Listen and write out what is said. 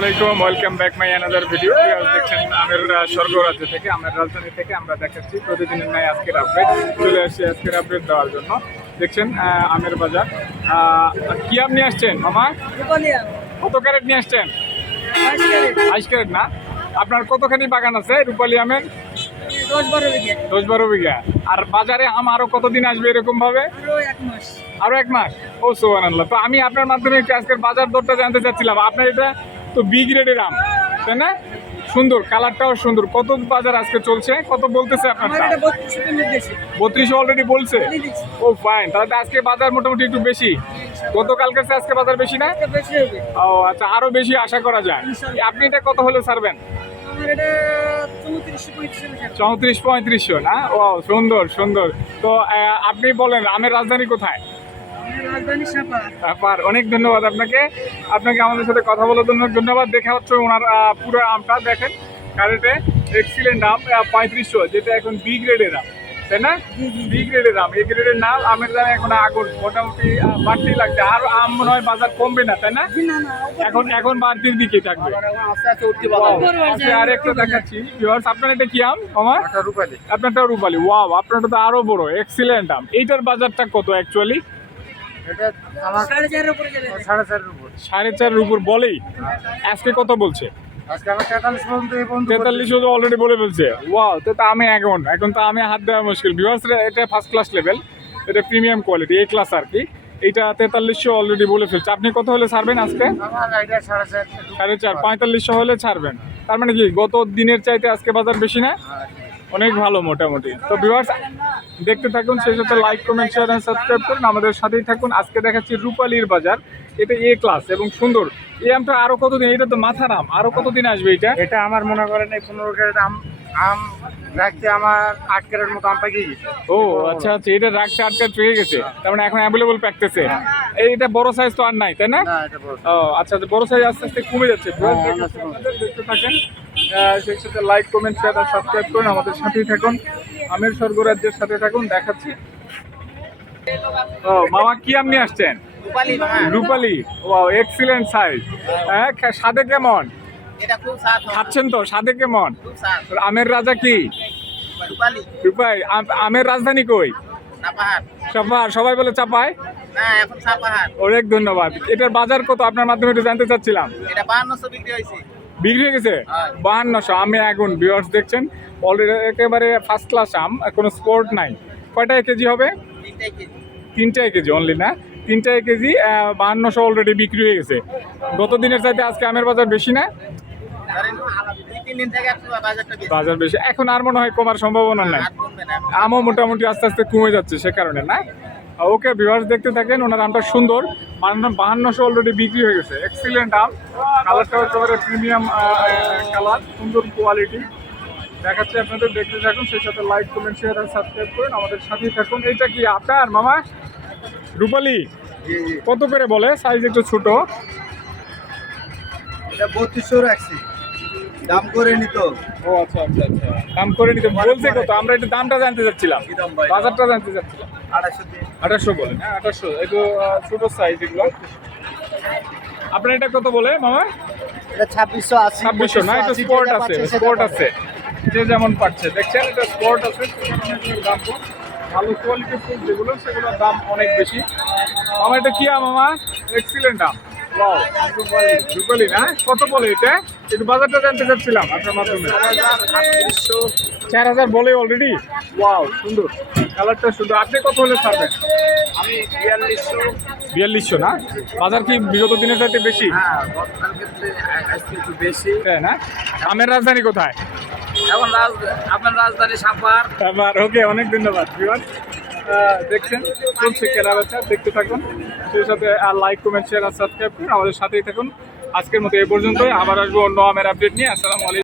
আলাইকুম, welcome back my another video. দেখছেন আমের স্বর্গ রাজ্য থেকে, আমের রাজধানী থেকে আমরা দেখাচ্ছি প্রতিদিনের ন্যায় আজকের আপডেট। চলে আসছি আজকের আপডেট দেওয়ার জন্য। দেখছেন আমের বাজার। কি আম নিয়ে আসছেন মামা? কত ক্যারেট নিয়ে আসছেন? 22 ক্যারেট না? আপনার কতখানি বাগান আছে রূপালী আমের? 10-12 বিঘা। আর বাজারে আম আরো কতদিন আসবে এরকম ভাবে? আরো 1 মাস। ও সুবহানাল্লাহ। তো আমি আপনার মাধ্যমে একটু আজকের বাজার দরটা জানতে চাচ্ছিলাম। আপনার এটা তো বি গ্রেডের আম, তাই না? সুন্দর, কালারটাও সুন্দর। কত বাজার আজকে চলছে? কত বলতেছে আপনারটা? 32 অলরেডি বলছে। ও ফাইন, তাহলে আজকে বাজার মোটামুটি একটু বেশি। গতকালকের চেয়ে আজকে বাজার বেশি না? ও আচ্ছা, আরো বেশি আশা করা যায়। আপনি এটা কত হলে ছাড়বেন? 34-35 না? ও সুন্দর সুন্দর। তো আপনি বলেন আমের রাজধানী কোথায়? অনেক ধন্যবাদ আপনাকে আমাদের সাথে কথা বলার জন্য ধন্যবাদ। দেখা হচ্ছে ওনার পুরো আমটা দেখেন, কারেন্টে এক্সিলেন্ট আম 3500, যেটা এখন বি গ্রেডের আম, তাই না? বি গ্রেডের আম, এ গ্রেডের নাম আমের দাম এখন আগুন, মোটামুটি বাড়তি লাগছে। আর আম মনে হয় বাজার কমবে না, তাই না? এখন বাড়তির দিকে থাকবে। আর একটা দেখাচ্ছি, আপনার এটা কি আম? আমার আপনারটা রূপালী। ওয়াও, আপনারটা তো আরো বড়, এক্সিলেন্ট আম। এইটার বাজারটা কত অ্যাকচুয়ালি? 4.5-এর উপর বলেই। আজকে কত বলছে? 43 অলরেডি বলে ফেলছে। ওয়াও, তো আমি এখন তো আমি হাত দেওয়া মুশকিল। ভিউয়ার্সরা, এটা ফার্স্ট ক্লাস লেভেল, এটা প্রিমিয়াম কোয়ালিটি, এ ক্লাস আর কি। এইটা 4300 অলরেডি বলে ফেলছে। আপনি কত হলে ছাড়বেন আজকে? 4.5, 4500 হলে ছাড়বেন। তার মানে কি গত দিনের চাইতে আজকে বাজার বেশি না? অনেক ভালো মোটামুটি। তো ভিউয়ার্স, দেখতে থাকুন, সেই সাথে like, comment, share and subscribe করুন, আমাদের সাথেই থাকুন। আজকে দেখাচ্ছি রূপালীর বাজার। এটা এ ক্লাস এবং সুন্দর। এই আমটা আরো কতদিন? এটা তো মাথার আম, আরো কতদিন আসবে এটা? এটা আমার মনে করেন 15 ক্যারেট আম রাখতে আমার 8 ক্যারেট মতো আম পাকিয়ে গেছে। ও আচ্ছা আচ্ছা, এটা রাখতে 8 ক্যারেট পেয়ে গেছে, তার মানে এখন অ্যাভেলেবল প্যাকতেছে। এইটা বড় সাইজ তো আর নাই, তাই না? ও আচ্ছা, বড় সাইজ আস্তে আস্তে কমে যাচ্ছে। দেখতে থাকেন, সেই সাথে লাইক, কমেন্ট, শেয়ার আর সাবস্ক্রাইব করুন, আমাদের সাথেই থাকুন, আমের স্বর্গরাজ্যের সাথে থাকুন। দেখাচ্ছি। ও মামা, কি আম নিয়ে আসছেন? রূপালী। Wow, excellent size. হ্যাঁ, স্বাদে কেমন? খাচ্ছেন তো, স্বাদে কেমন? আমের রাজা কি? রূপালী। আমের রাজধানী কই? চাপাহাট। সবাই বলে চাপায়। অনেক ধন্যবাদ। এটার বাজার কত আপনার মাধ্যমে একটু জানতে চাচ্ছিলাম। বিক্রি হয়ে গেছে 5200। আমি আগুন। ভিউয়ার্স দেখছেন, অলরেডি একেবারে ফার্স্ট ক্লাস আম, কোনো স্পোর্ট নাই। কয়টায় কেজি হবে? 3টায় কেজি অনলি না? 3টায় কেজি 5200 অলরেডি বিক্রি হয়ে গেছে। গত দিনের চাইতে আজকে আমের বাজার বেশি না? বাজার বেশি। এখন আর মনে হয় কমার সম্ভাবনা নাই। আমও মোটামুটি আস্তে আস্তে কমে যাচ্ছে, সে কারণে না? ওকে ভিউয়ার্স, দেখতে থাকেন। ওনার আমটা সুন্দর, 5200 অলরেডি বিক্রি হয়ে গেছে। এক্সিলেন্ট আম, কালারটাও একেবারে প্রিমিয়াম কালার, সুন্দর কোয়ালিটি। দেখাচ্ছি আপনাদের, দেখতে থাকুন, সেই সাথে লাইক, কমেন্ট, শেয়ার আর সাবস্ক্রাইব করুন, আমাদের সাথেই থাকুন। এইটা কি আপনার মামা? রূপালী। কত করে বলে? সাইজ একটু ছোট। এটা 3200 রাখছি, দাম করে নিত। ও আচ্ছা আচ্ছা আচ্ছা, দাম করে নিতে বলছে কত? আমরা একটু দামটা জানতে চাচ্ছিলাম, বাজারটা জানতে চাচ্ছিলাম। 2800 বলেন? হ্যাঁ 2800। একটু ছোট সাইজ এগুলো। আপনার এটা কত বলে মামা? এটা 2680 না? এটা স্পোর্ট আছে, স্পোর্ট আছে, যে যেমন পাচ্ছে। দেখছেন, এটা স্পোর্ট আছে, দাম ভালো কোয়ালিটির ফুল যেগুলো, সেগুলোর দাম অনেক বেশি। মামা এটা কি আম মামা? এক্সিলেন্ট আম। ওয়াও, রূপালী না? কত বলে এটা? একটু বাজারটা জানতে চাচ্ছিলাম আপনার মাধ্যমে। 4000 বলে অলরেডি। ওয়াও, সুন্দর, কালারটা সুন্দর। আপনি কত হলে ছাড়বেন? আমি 4200 না? বাজার কি বিগত দিনের চাইতে বেশি? একটু বেশি, তাই না? আমের রাজধানী কোথায়? এখন আপনার রাজধানী সাপাহাট। ওকে, অনেক ধন্যবাদ। দেখছেন, চলছে কেনাবেচা, দেখতে থাকুন, সেই সাথে লাইক, কমেন্ট, শেয়ার আর সাবস্ক্রাইব করুন, আমাদের সাথেই থাকুন। আজকের মতো এ পর্যন্তই। আবার আসবো অন্য আমের আপডেট নিয়ে। আসসালামু আলাইকুম।